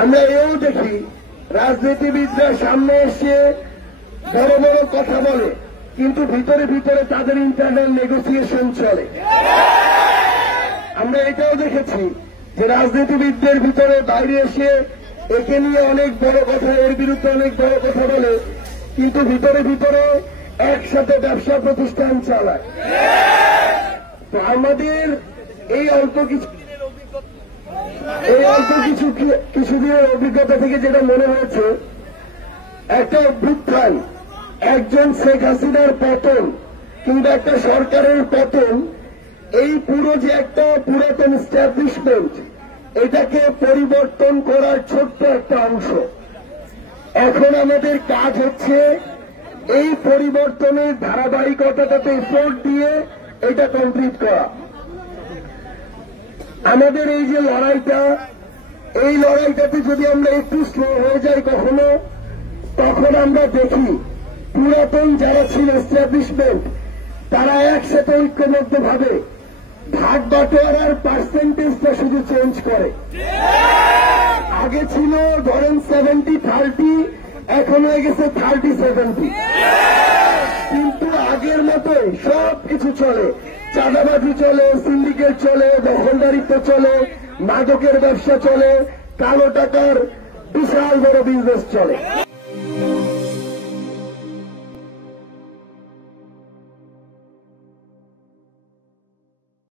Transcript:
আমরা এও দেখি রাজনীতিবিদরা সামনে এসে বড় বড় কথা বলে, কিন্তু ভিতরে ভিতরে তাদের ইন্টারনাল নেগোসিয়েশন চলে। আমরা এটাও দেখেছি যে রাজনীতিবিদদের ভিতরে বাইরে এসে একে নিয়ে অনেক বড় কথা, এর বিরুদ্ধে অনেক বড় কথা বলে, কিন্তু ভিতরে ভিতরে একসাথে ব্যবসা প্রতিষ্ঠান চালায়। তো আমাদের এই অল্প কিছুদিনের অভিজ্ঞতা থেকে যেটা মনে হয়েছে, একটা অভ্যুত্থান, একজন শেখ হাসিনার পতন কিংবা একটা সরকারের পতন, এই পুরো যে একটা পুরাতন এস্টাবলিশমেন্ট, এটাকে পরিবর্তন করার ছোট্ট একটা অংশ। এখন আমাদের কাজ হচ্ছে এই পরিবর্তনের ধারাবাহিকতাটাতে এফোর্ট দিয়ে এটা কমপ্লিট করা। আমাদের এই যে লড়াইটা, এই লড়াইটাতে যদি আমরা একটু স্লো হয়ে যাই কখনো, তখন আমরা দেখি পুরাতন যারা ছিল এস্টাবলিশমেন্ট, তারা একসাথে ঐক্যবদ্ধভাবে ভাগ বাটোয়ারার পার্সেন্টেজটা শুধু চেঞ্জ করে। আগে ছিল ধরেন 70-30, এখন হয়ে গেছে 30-70, কিন্তু আগের মতোই সবকিছু চলে। চাঁদাবাজি চলে, সিন্ডিকেট চলে, দখলদারিত্ব চলে, মাদকের ব্যবসা চলে, কালো টাকার বিশাল বড় বিজনেস চলে।